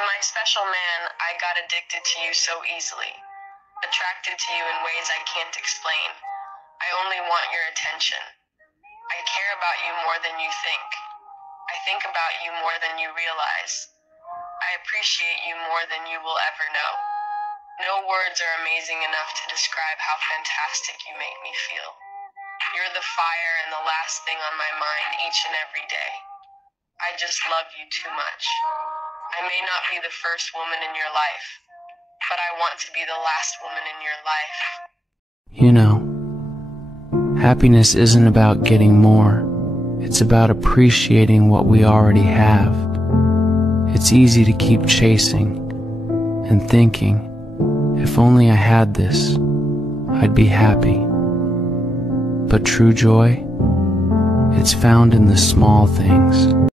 My special man, I got addicted to you so easily. Attracted to you in ways I can't explain. I only want your attention. I care about you more than you think. I think about you more than you realize. I appreciate you more than you will ever know. No words are amazing enough to describe how fantastic you make me feel. You're the fire and the last thing on my mind each and every day. I just love you too much. I may not be the first woman in your life, but I want to be the last woman in your life. You know, happiness isn't about getting more. It's about appreciating what we already have. It's easy to keep chasing and thinking, if only I had this, I'd be happy. But true joy, it's found in the small things.